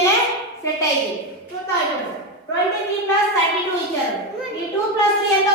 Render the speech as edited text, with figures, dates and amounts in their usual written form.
ఉంటేనే సెట్ అయ్యింది. చూద్దాం ఇప్పుడు 23 ప్లస్ 32 ఇచ్చారు. ఈ 2 ప్లస్ 3 ఎంత